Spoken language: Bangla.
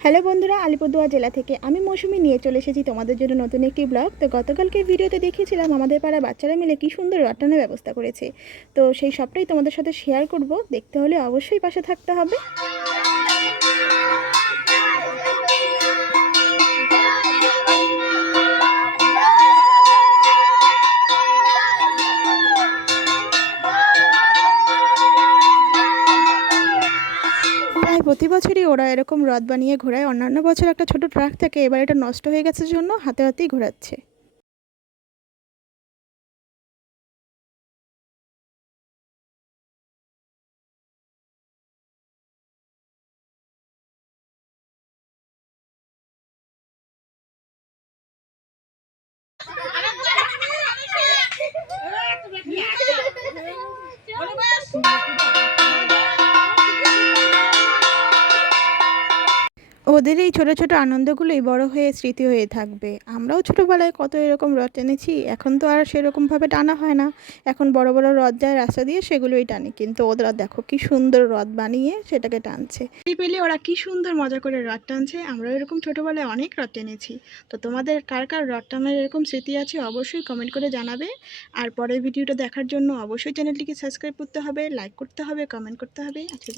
হ্যালো বন্ধুরা, আলিপুরদুয়ার জেলা থেকে আমি মৌসুমি নিয়ে চলে এসেছি তোমাদের জন্য নতুন একটি ব্লগ। তো গতকালকে ভিডিওতে দেখিয়েছিলাম আমাদের পাড়া বাচ্চারা মিলে কি সুন্দর রটানোর ব্যবস্থা করেছে। তো সেই সবটাই তোমাদের সাথে শেয়ার করব। দেখতে হলে অবশ্যই পাশে থাকতে হবে। প্রায় প্রতি বছরই ওরা এরকম রথ বানিয়ে ঘোরায়। অন্যান্য বছর একটা ছোট ট্রাক থাকে, এবার এটা নষ্ট হয়ে গেছে জন্য হাতে হাতেই ঘোরাচ্ছে। ওদের এই ছোট ছোট আনন্দগুলোই বড় হয়ে স্মৃতি হয়ে থাকবে। আমরাও ছোটোবেলায় কত এরকম রথ টেনেছি, এখন তো আর সেরকমভাবে টানা হয় না। এখন বড় বড় রথ যায় রাস্তা দিয়ে, সেগুলোই টানি। কিন্তু ওরা দেখো কি সুন্দর রথ বানিয়ে সেটাকে টানছে। এই পেলে ওরা কি সুন্দর মজা করে রথ টানছে। আমরাও এরকম ছোটোবেলায় অনেক রথ টেনেছি। তো তোমাদের কার কার রথ টানার এরকম স্মৃতি আছে অবশ্যই কমেন্ট করে জানাবে। আর পরের ভিডিওটা দেখার জন্য অবশ্যই চ্যানেলটিকে সাবস্ক্রাইব করতে হবে, লাইক করতে হবে, কমেন্ট করতে হবে। আজকে